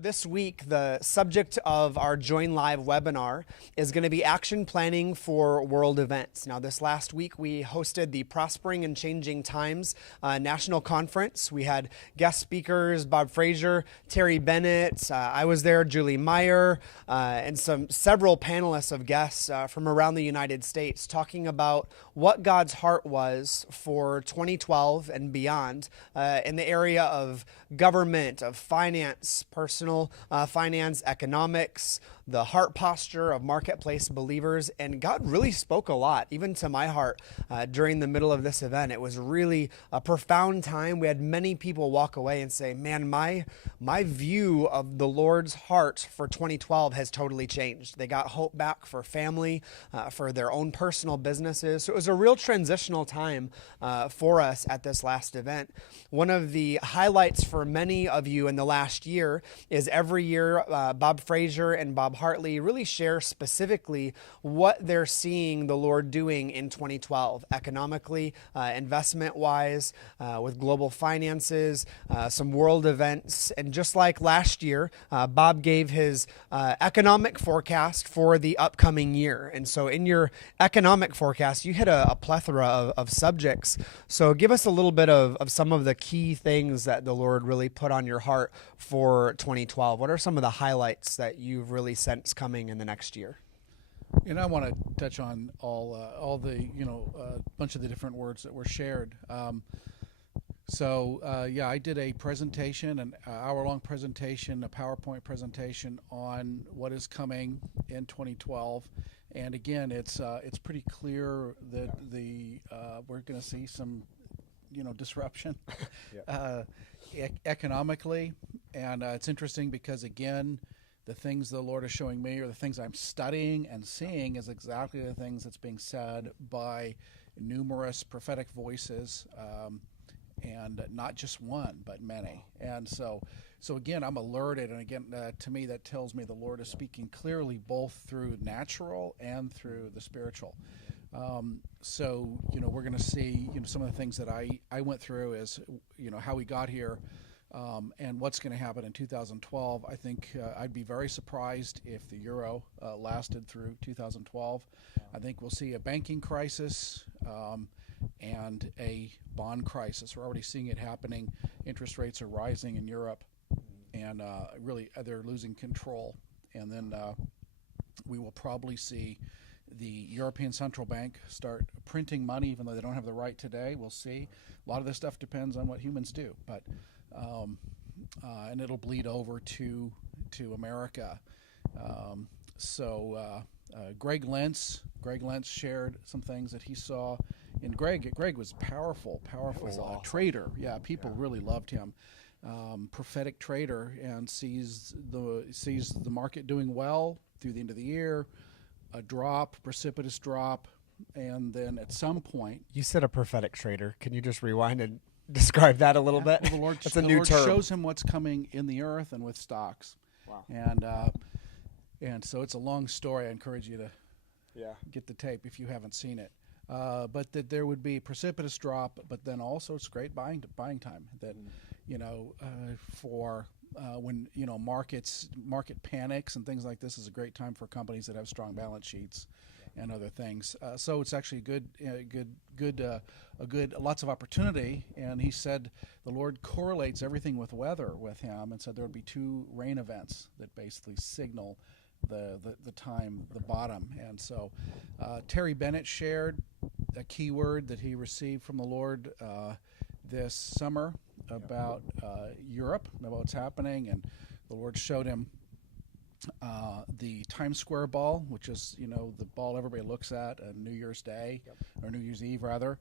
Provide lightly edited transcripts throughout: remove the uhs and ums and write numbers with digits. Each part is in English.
This week, the subject of our Join Live webinar is going to be action planning for world events. Now, this last week, we hosted the Prospering and Changing Times National Conference. We had guest speakers, Bob Fraser, Terry Bennett, I was there, Julie Meyer, and several panelists of guests from around the United States talking about what God's heart was for 2012 and beyond in the area of government, of finance, personal finance, economics, the heart posture of marketplace believers. And God really spoke a lot, even to my heart, during the middle of this event. It was really a profound time. We had many people walk away and say, man, my view of the Lord's heart for 2012 has totally changed. They got hope back for family, for their own personal businesses. So it was a real transitional time for us at this last event. One of the highlights for many of you in the last year is every year Bob Fraser and Bob Hartley really share specifically what they're seeing the Lord doing in 2012, economically, investment-wise, with global finances, some world events. And just like last year, Bob gave his economic forecast for the upcoming year. And so in your economic forecast, you hit a plethora of subjects. So give us a little bit of some of the key things that the Lord really put on your heart for 2012. What are some of the highlights that you've really sensed coming in the next year? And I want to touch on all the bunch of the different words that were shared. I did a presentation, an hour-long presentation, a PowerPoint presentation on what is coming in 2012. And again, it's pretty clear that we're going to see some disruption economically. And it's interesting because, again, the things the Lord is showing me, or the things I'm studying and seeing, is exactly the things that's being said by numerous prophetic voices, and not just one, but many. And so again, I'm alerted, and again, to me, that tells me the Lord is speaking clearly, both through natural and through the spiritual. We're going to see, some of the things that I went through is, how we got here. And what's going to happen in 2012. I think I'd be very surprised if the euro lasted through 2012. I think we'll see a banking crisis and a bond crisis. We're already seeing it happening. Interest rates are rising in Europe, and really they're losing control. And then we will probably see the European Central Bank start printing money, even though they don't have the right today. We'll see. A lot of this stuff depends on what humans do, but and it'll bleed over to America. Greg Lentz shared some things that he saw. And Greg was powerful trader. Yeah, people really loved him. Prophetic trader, and sees the market doing well through the end of the year. A precipitous drop, and then at some point, You said a prophetic trader. Can you just rewind and describe that a little bit? Well, the Lord, That's a new term. Shows him what's coming in the earth and with stocks. Wow. And so it's a long story. I encourage you to get the tape if you haven't seen it. But that there would be precipitous drop, but then also it's great buying time. That for when market panics and things like this is a great time for companies that have strong balance sheets and other things. So it's actually lots of opportunity. And he said the Lord correlates everything with weather with him, and said there would be 2 rain events that basically signal the time, the bottom. And so Terry Bennett shared a key word that he received from the Lord this summer about Europe, about what's happening, and the Lord showed him the Times Square ball, which is the ball everybody looks at on New Year's Day, or New Year's Eve rather,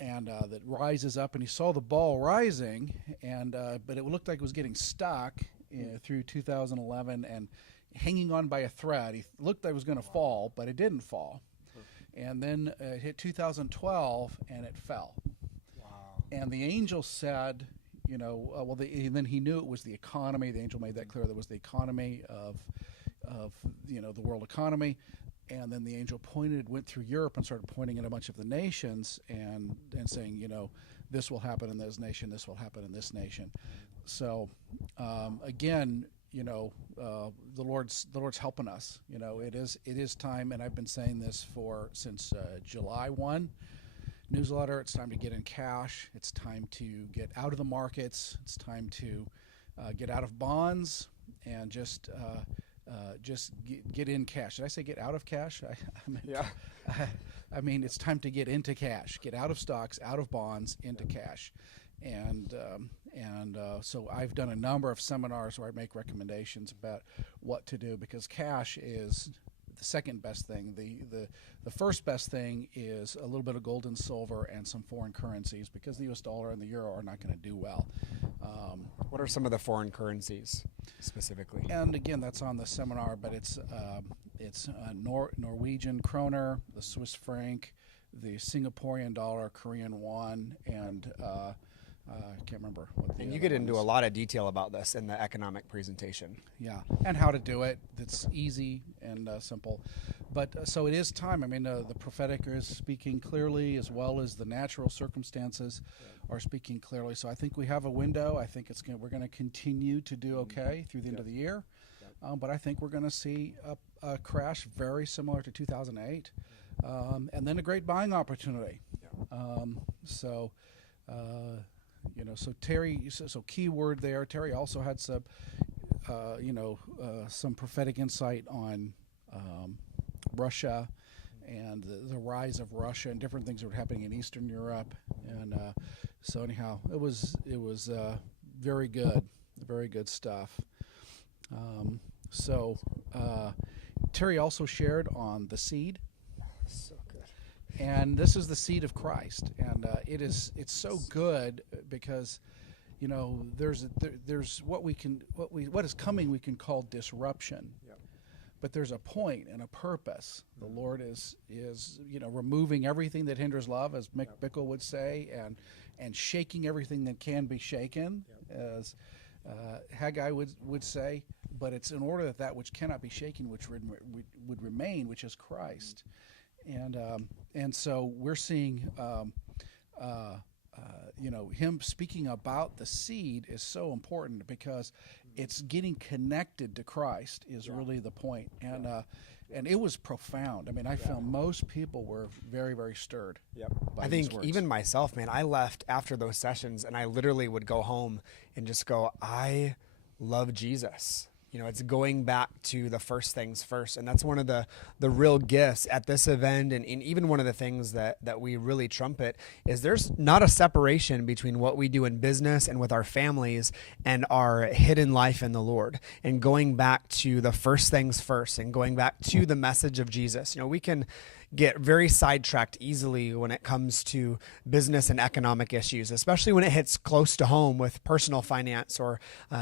and that rises up, and he saw the ball rising, and but it looked like it was getting stuck through 2011 and hanging on by a thread. He looked like it was going to fall, but it didn't fall. And then it hit 2012, and it fell. Wow. And the angel said, and then he knew it was the economy. The angel made that clear. That was the economy of the world economy. And then the angel went through Europe and started pointing at a bunch of the nations and saying, this will happen in this nation, this will happen in this nation. So again, the Lord's helping us. It is time, and I've been saying this since July 1 newsletter. It's time to get in cash. It's time to get out of the markets. It's time to get out of bonds and just get in cash. Did I say get out of cash? Yeah. I mean, it's time to get into cash. Get out of stocks, out of bonds, into cash. And so I've done a number of seminars where I make recommendations about what to do, because cash is the second best thing. The first best thing is a little bit of gold and silver and some foreign currencies, because the U.S. dollar and the euro are not going to do well. What are some of the foreign currencies specifically? And again, that's on the seminar, but it's Norwegian kroner, the Swiss franc, the Singaporean dollar, Korean won, and I can't remember what the And you other get into one a is. lot of detail about this in the economic presentation. Yeah, and how to do it. It's easy and simple. But so it is time. I mean, the prophetic is speaking clearly, as well as the natural circumstances are speaking clearly. So I think we have a window. I think we're going to continue to do okay through the end of the year. But I think we're going to see a crash very similar to 2008, and then a great buying opportunity. So Terry, so key word there. Terry also had some, some prophetic insight on Russia and the rise of Russia and different things that were happening in Eastern Europe. And so anyhow, it was very good stuff. Terry also shared on the seed. So good. And this is the seed of Christ, and it's so good because, there's what is coming we can call disruption, but there's a point and a purpose. The Lord is removing everything that hinders love, as Mick Bickle would say, and shaking everything that can be shaken, as Haggai would say. But it's in order that which cannot be shaken, which would remain, which is Christ. And so we're seeing, him speaking about the seed is so important, because it's getting connected to Christ is really the point. And it was profound. I mean, I found most people were very, very stirred. By I these think words. even myself, man, I left after those sessions and I literally would go home and just go, I love Jesus. It's going back to the first things first. And that's one of the real gifts at this event. And even one of the things that we really trumpet is there's not a separation between what we do in business and with our families and our hidden life in the Lord, and going back to the first things first and going back to the message of Jesus. We can get very sidetracked easily when it comes to business and economic issues, especially when it hits close to home with personal finance or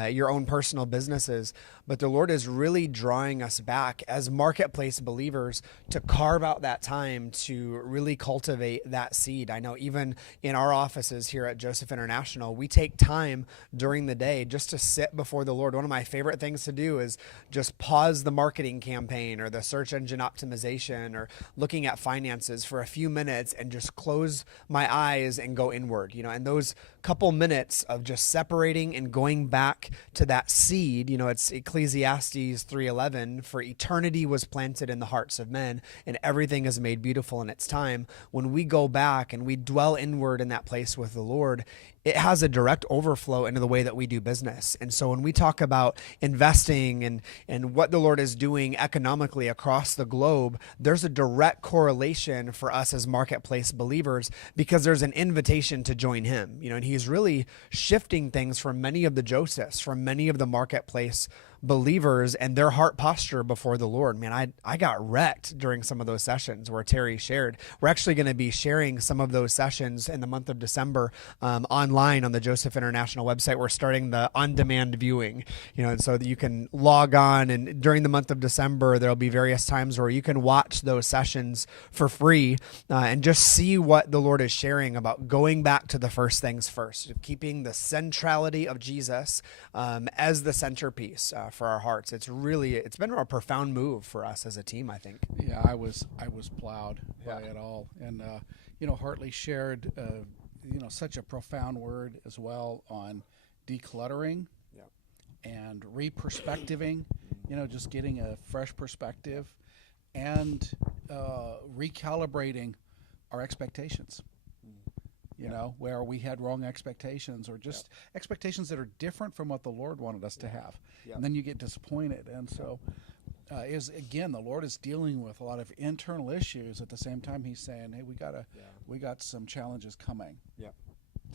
your own personal businesses. But the Lord is really drawing us back as marketplace believers to carve out that time to really cultivate that seed. I know even in our offices here at Joseph International, we take time during the day just to sit before the Lord. One of my favorite things to do is just pause the marketing campaign or the search engine optimization or looking at finances for a few minutes and just close my eyes and go inward, and those couple minutes of just separating and going back to that seed, it's Ecclesiastes 3:11, for eternity was planted in the hearts of men and everything is made beautiful in its time. When we go back and we dwell inward in that place with the Lord, it has a direct overflow into the way that we do business. And so when we talk about investing and what the Lord is doing economically across the globe, there's a direct correlation for us as marketplace believers, because there's an invitation to join him. And he's really shifting things from many of the Josephs, from many of the marketplace believers and their heart posture before the Lord. Man, I got wrecked during some of those sessions where Terry shared. We're actually going to be sharing some of those sessions in the month of December online on the Joseph International website. We're starting the on-demand viewing, and so that you can log on, and during the month of December, there'll be various times where you can watch those sessions for free and just see what the Lord is sharing about going back to the first things first, keeping the centrality of Jesus as the centerpiece for our hearts. It's been a profound move for us as a team, I think. Yeah, I was plowed by it all, and Hartley shared such a profound word as well on decluttering. and re-perspectiving, just getting a fresh perspective, and recalibrating our expectations. Where we had wrong expectations, or just expectations that are different from what the Lord wanted us to have. And then you get disappointed. And so the Lord is dealing with a lot of internal issues. At the same time, he's saying, hey, we got some challenges coming. Yep.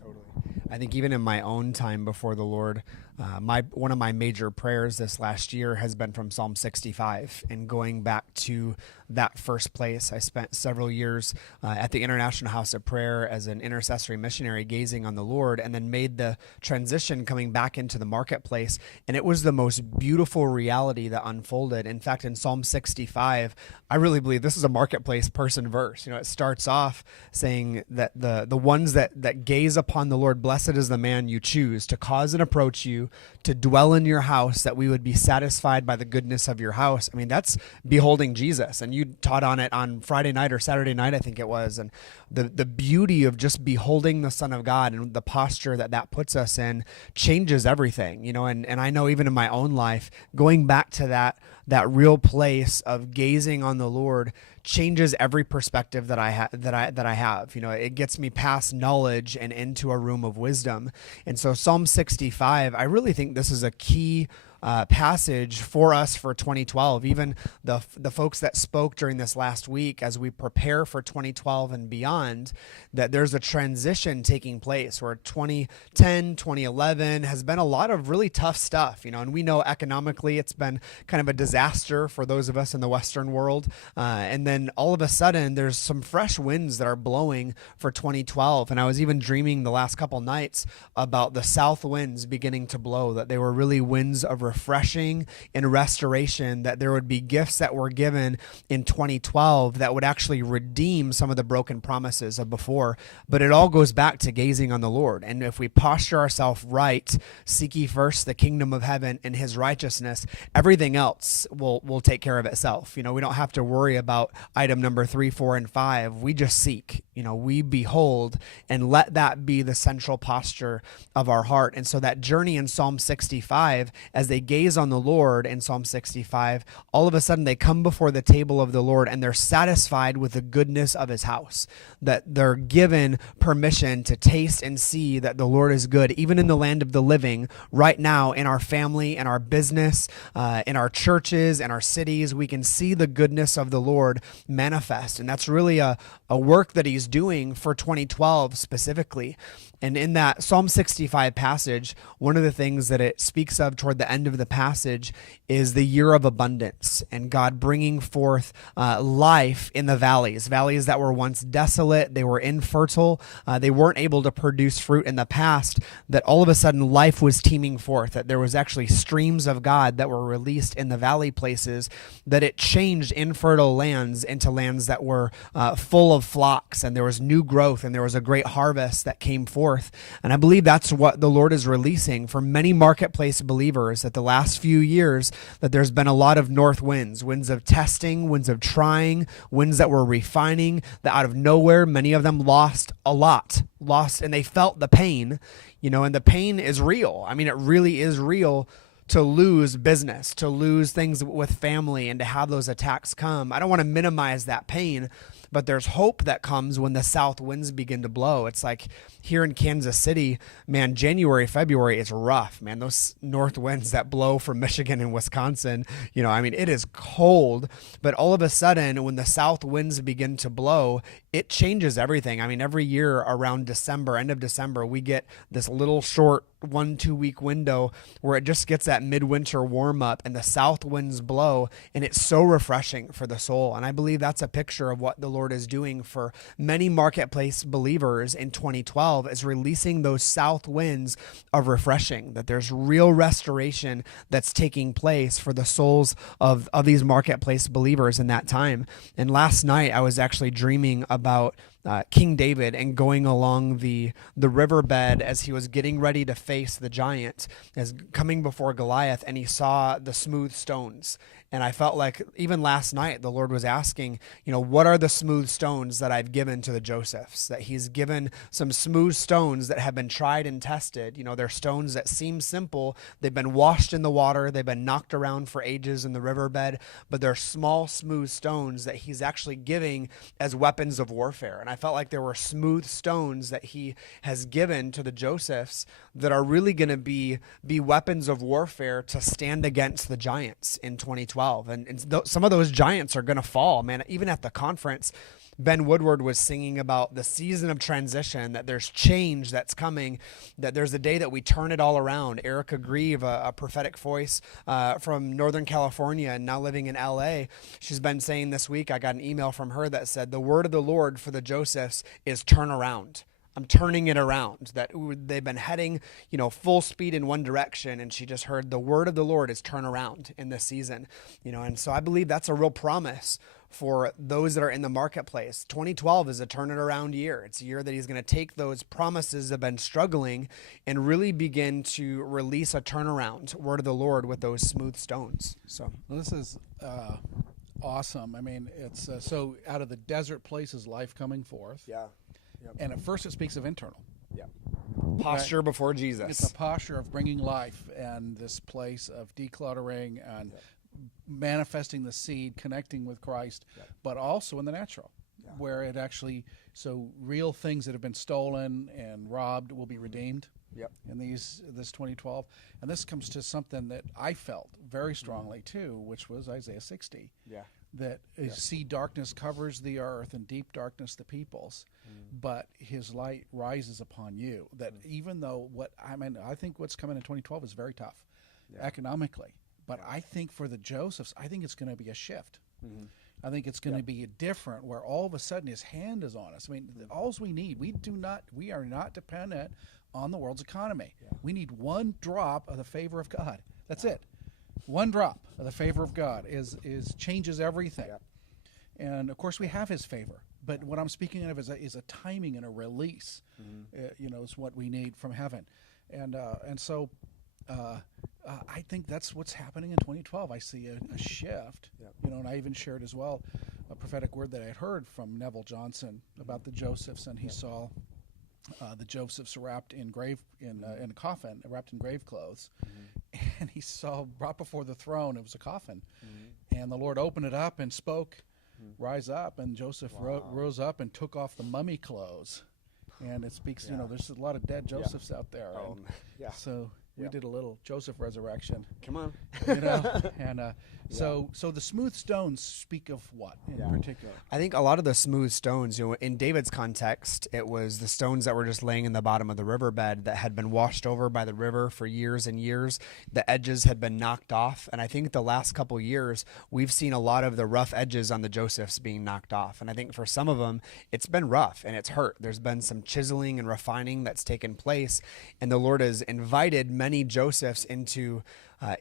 Totally. I think even in my own time before the Lord, one of my major prayers this last year has been from Psalm 65, and going back to that first place. I spent several years at the International House of Prayer as an intercessory missionary, gazing on the Lord, and then made the transition coming back into the marketplace. And it was the most beautiful reality that unfolded. In fact, in Psalm 65, I really believe this is a marketplace person verse. It starts off saying that the ones that gaze upon the Lord, blessed is the man you choose to cause and approach you, to dwell in your house, that we would be satisfied by the goodness of your house. I mean, that's beholding Jesus. And you taught on it on Friday night or Saturday night, I think it was. And the beauty of just beholding the Son of God and the posture that puts us in changes everything, and I know even in my own life, going back to that real place of gazing on the Lord changes every perspective that I have. It gets me past knowledge and into a room of wisdom. And so Psalm 65, I really think this is a key passage for us for 2012. Even the folks that spoke during this last week, as we prepare for 2012 and beyond, that there's a transition taking place where 2010, 2011 has been a lot of really tough stuff, and we know economically it's been kind of a disaster for those of us in the Western world. And then all of a sudden there's some fresh winds that are blowing for 2012. And I was even dreaming the last couple nights about the south winds beginning to blow, that they were really winds of refreshing and restoration, that there would be gifts that were given in 2012 that would actually redeem some of the broken promises of before. But it all goes back to gazing on the Lord. And if we posture ourselves right, seek ye first the kingdom of heaven and his righteousness, everything else will take care of itself. We don't have to worry about item number 3, 4, and 5. We just seek, we behold, and let that be the central posture of our heart. And so that journey in Psalm 65, as they gaze on the Lord in Psalm 65, all of a sudden they come before the table of the Lord and they're satisfied with the goodness of his house, that they're given permission to taste and see that the Lord is good, even in the land of the living right now, in our family, in our business, in our churches, in our cities. We can see the goodness of the Lord manifest. And that's really a work that he's doing for 2012 specifically. And in that Psalm 65 passage, one of the things that it speaks of toward the end of the passage is the year of abundance and God bringing forth life in the valleys that were once desolate. They were infertile. They weren't able to produce fruit in the past, that all of a sudden life was teeming forth, that there was actually streams of God that were released in the valley places, that it changed infertile lands into lands that were full of flocks, and there was new growth, and there was a great harvest that came forth. And I believe that's what the Lord is releasing for many marketplace believers, that the last few years, that there's been a lot of north winds of testing, winds of trying, winds that were refining, that out of nowhere, many of them lost, and they felt the pain, and the pain is real. I mean, it really is real to lose business, to lose things with family, and to have those attacks come. I don't want to minimize that pain, but there's hope that comes when the south winds begin to blow. It's like here in Kansas City, man, January, February is rough, man. Those north winds that blow from Michigan and Wisconsin, it is cold, but all of a sudden when the south winds begin to blow, it changes everything. I mean, every year around December, end of December, we get this little short 1-2 week window where it just gets that midwinter warm up and the south winds blow, and it's so refreshing for the soul. And I believe that's a picture of what the Lord is doing for many marketplace believers in 2012, is releasing those south winds of refreshing, that there's real restoration that's taking place for the souls of these marketplace believers in that time. And last night I was actually dreaming about King David and going along the riverbed as he was getting ready to face the giant, as coming before Goliath, and he saw the smooth stones. And I felt like even last night, the Lord was asking, what are the smooth stones that I've given to the Josephs? That he's given some smooth stones that have been tried and tested. They're stones that seem simple. They've been washed in the water. They've been knocked around for ages in the riverbed, but they're small, smooth stones that he's actually giving as weapons of warfare. And I felt like there were smooth stones that he has given to the Josephs that are really going to be weapons of warfare to stand against the giants in 2012. And some of those giants are going to fall, man. Even at the conference, Ben Woodward was singing about the season of transition, that there's change that's coming, that there's a day that we turn it all around. Erica Grieve, a prophetic voice from Northern California and now living in LA, she's been saying this week, I got an email from her that said, the word of the Lord for the Josephs is turn around. I'm turning it around. That they've been heading, full speed in one direction, and she just heard the word of the Lord is turn around in this season, and so I believe that's a real promise for those that are in the marketplace. 2012 is a turn it around year. It's a year that he's going to take those promises that have been struggling and really begin to release a turnaround word of the Lord with those smooth stones. So Well, this is awesome. I mean, it's so out of the desert places, life coming forth. yeah. And at first it speaks of internal. Yeah. Posture before It's Jesus. a posture of bringing life and this place of decluttering and manifesting the seed, connecting with Christ, but also in the natural, where it actually, so real things that have been stolen and robbed will be redeemed in this 2012. And this comes to something that I felt very strongly too, which was Isaiah 60. Yeah. That see darkness covers the earth and deep darkness the peoples, but his light rises upon you. That even though I think what's coming in 2012 is very tough economically, but I think for the Josephs, I think it's going to be a shift. I think it's going to be a different, where all of a sudden his hand is on us. I mean, all we need, we are not dependent on the world's economy. We need one drop of the favor of God. That's it. One drop of the favor of God is changes everything. And of course we have his favor, but what I'm speaking of is a timing and a release. Is what we need from heaven. And so I think that's what's happening in 2012. I see a shift, and I even shared as well a prophetic word that I had heard from Neville Johnson about the Josephs, and he saw the Josephs wrapped in a coffin, wrapped in grave clothes. And he saw brought before the throne, it was a coffin. And the Lord opened it up and spoke, rise up. And Joseph rose up and took off the mummy clothes. And it speaks, there's a lot of dead Josephs out there. So we did a little Joseph resurrection. Come on. And so the smooth stones speak of what in particular? I think a lot of the smooth stones, in David's context, it was the stones that were just laying in the bottom of the riverbed that had been washed over by the river for years and years. The edges had been knocked off. And I think the last couple years, we've seen a lot of the rough edges on the Josephs being knocked off. And I think for some of them, it's been rough and it's hurt. There's been some chiseling and refining that's taken place. And the Lord has invited many Josephs into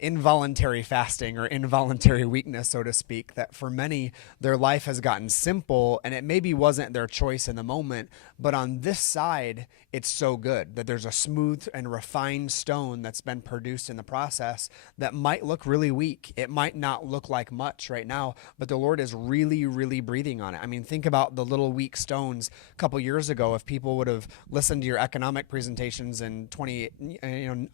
involuntary fasting or involuntary weakness, so to speak, that for many, their life has gotten simple and it maybe wasn't their choice in the moment, but on this side, it's so good that there's a smooth and refined stone that's been produced in the process that might look really weak. It might not look like much right now, but the Lord is really, really breathing on it. I mean, think about the little weak stones a couple years ago. If people would have listened to your economic presentations in 09 and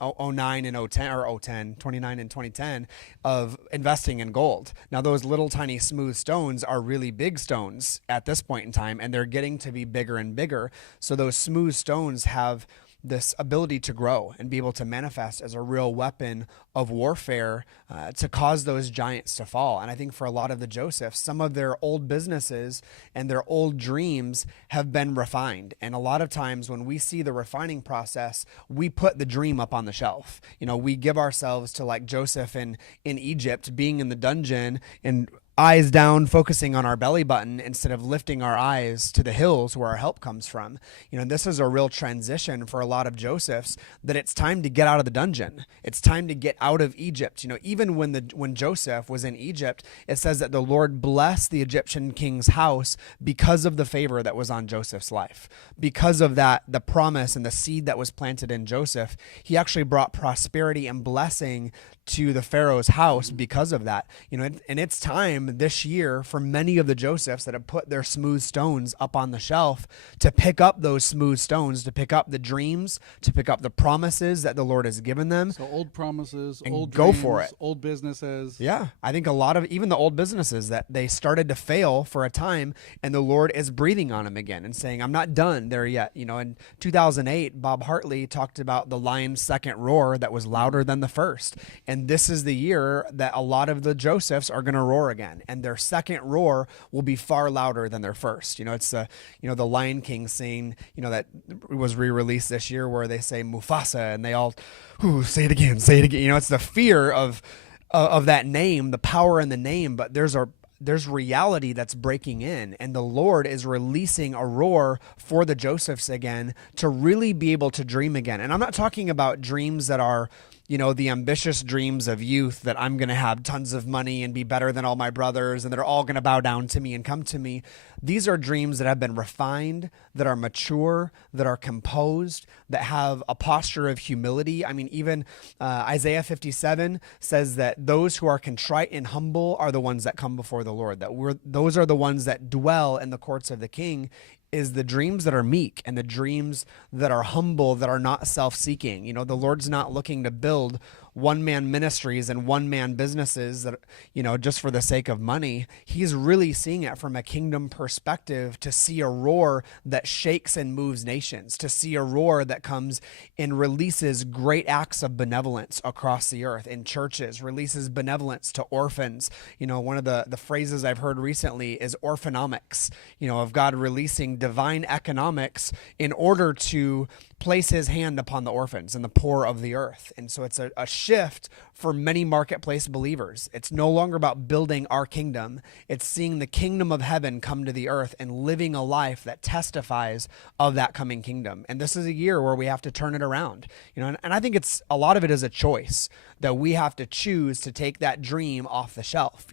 010 or 010, 29 and 2010 of investing in gold. Now those little tiny smooth stones are really big stones at this point in time, and they're getting to be bigger and bigger. So those smooth stones have this ability to grow and be able to manifest as a real weapon of warfare to cause those giants to fall. And I think for a lot of the Josephs, some of their old businesses and their old dreams have been refined. And a lot of times when we see the refining process, we put the dream up on the shelf. We give ourselves to like Joseph in Egypt being in the dungeon and eyes down, focusing on our belly button instead of lifting our eyes to the hills where our help comes from. This is a real transition for a lot of Josephs, that it's time to get out of the dungeon. It's time to get out of Egypt. Even when Joseph was in Egypt, it says that the Lord blessed the Egyptian king's house because of the favor that was on Joseph's life. Because of that, the promise and the seed that was planted in Joseph, he actually brought prosperity and blessing to the Pharaoh's house because of that. And it's time this year for many of the Josephs that have put their smooth stones up on the shelf to pick up those smooth stones, to pick up the dreams, to pick up the promises that the Lord has given them. So old promises, and old go dreams, for it. Old businesses. Yeah, I think a lot of even the old businesses that they started to fail for a time, and the Lord is breathing on them again and saying, I'm not done there yet. In 2008, Bob Hartley talked about the lion's second roar that was louder than the first. And this is the year that a lot of the Josephs are going to roar again, and their second roar will be far louder than their first. It's the Lion King scene, that was re-released this year where they say Mufasa and they all, say it again. It's the fear of that name, the power in the name, but there's reality that's breaking in, and the Lord is releasing a roar for the Josephs again to really be able to dream again. And I'm not talking about dreams that are, the ambitious dreams of youth that I'm going to have tons of money and be better than all my brothers and they're all going to bow down to me and come to me. These are dreams that have been refined, that are mature, that are composed, that have a posture of humility. Even Isaiah 57 says that those who are contrite and humble are the ones that come before the Lord, those are the ones that dwell in the courts of the King. Is the dreams that are meek and the dreams that are humble, that are not self-seeking. The Lord's not looking to build one-man ministries and one-man businesses that, just for the sake of money. He's really seeing it from a kingdom perspective, to see a roar that shakes and moves nations, to see a roar that comes and releases great acts of benevolence across the earth in churches, releases benevolence to orphans. One of the phrases I've heard recently is orphanomics, of God releasing divine economics in order to place his hand upon the orphans and the poor of the earth. And so it's a shift for many marketplace believers. It's no longer about building our kingdom. It's seeing the kingdom of heaven come to the earth and living a life that testifies of that coming kingdom. And this is a year where we have to turn it around. And I think a lot of it is a choice that we have to choose to take that dream off the shelf.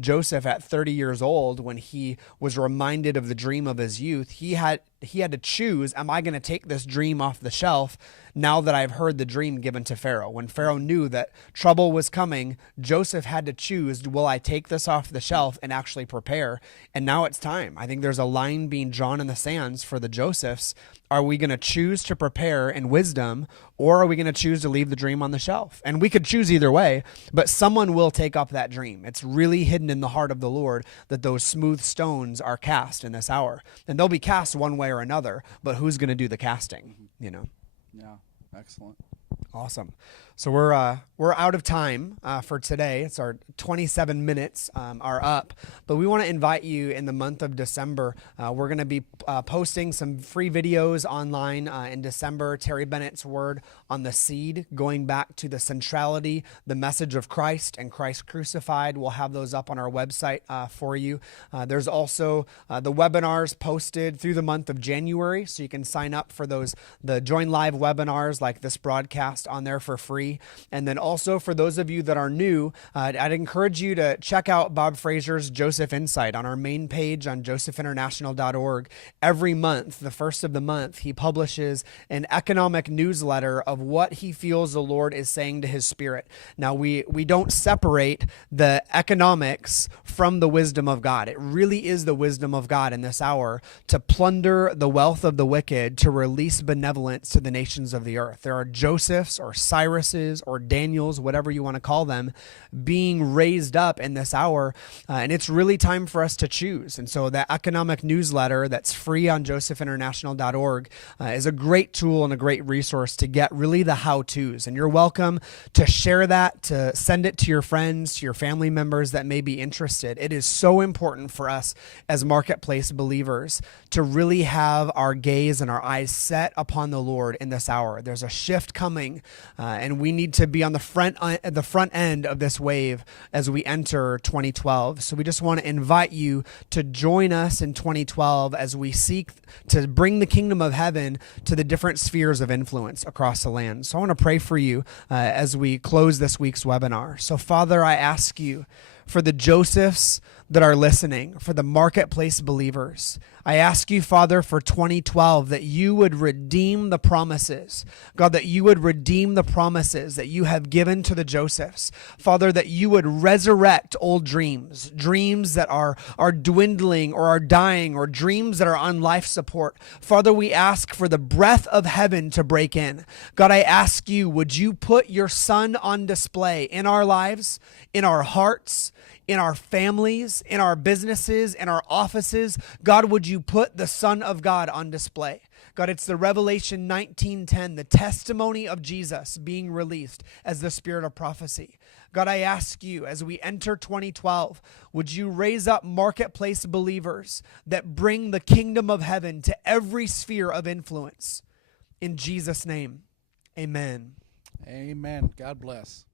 Joseph at 30 years old, when he was reminded of the dream of his youth, he had to choose, am I going to take this dream off the shelf now that I've heard the dream given to Pharaoh? When Pharaoh knew that trouble was coming, Joseph had to choose, will I take this off the shelf and actually prepare? And now it's time. I think there's a line being drawn in the sands for the Josephs. Are we going to choose to prepare in wisdom, or are we going to choose to leave the dream on the shelf? And we could choose either way, but someone will take up that dream. It's really hidden in the heart of the Lord that those smooth stones are cast in this hour. And they'll be cast one way or another, but who's going to do the casting, Yeah, excellent. Awesome. So we're out of time for today. It's our 27 minutes are up, but we want to invite you in the month of December. We're going to be posting some free videos online in December. Terry Bennett's word on the seed, going back to the centrality, the message of Christ and Christ crucified. We'll have those up on our website for you. There's also the webinars posted through the month of January, so you can sign up for the Join Live webinars like this broadcast on there for free. And then also for those of you that are new, I'd encourage you to check out Bob Fraser's Joseph Insight on our main page on josephinternational.org. Every month, the first of the month, he publishes an economic newsletter of what he feels the Lord is saying to his spirit. Now, we don't separate the economics from the wisdom of God. It really is the wisdom of God in this hour to plunder the wealth of the wicked, to release benevolence to the nations of the earth. There are Josephs or Cyruses or Daniels, whatever you want to call them, being raised up in this hour. And it's really time for us to choose. And so that economic newsletter that's free on josephinternational.org is a great tool and a great resource to get really the how-tos. And you're welcome to share that, to send it to your friends, to your family members that may be interested. It is so important for us as marketplace believers to really have our gaze and our eyes set upon the Lord in this hour. There's a shift coming and we need to be on the front end of this wave as we enter 2012. So we just want to invite you to join us in 2012 as we seek to bring the kingdom of heaven to the different spheres of influence across the land. So I want to pray for you as we close this week's webinar. So Father, I ask you for the Josephs that are listening, for the marketplace believers. I ask you, Father, for 2012, that you would redeem the promises. God, that you would redeem the promises that you have given to the Josephs. Father, that you would resurrect old dreams, dreams that are dwindling or are dying, or dreams that are on life support. Father, we ask for the breath of heaven to break in. God, I ask you, would you put your Son on display in our lives, in our hearts, in our families, in our businesses, in our offices? God, would you put the Son of God on display? God, it's the Revelation 19:10, the testimony of Jesus being released as the spirit of prophecy. God, I ask you, as we enter 2012, would you raise up marketplace believers that bring the kingdom of heaven to every sphere of influence? In Jesus' name, amen. Amen. God bless.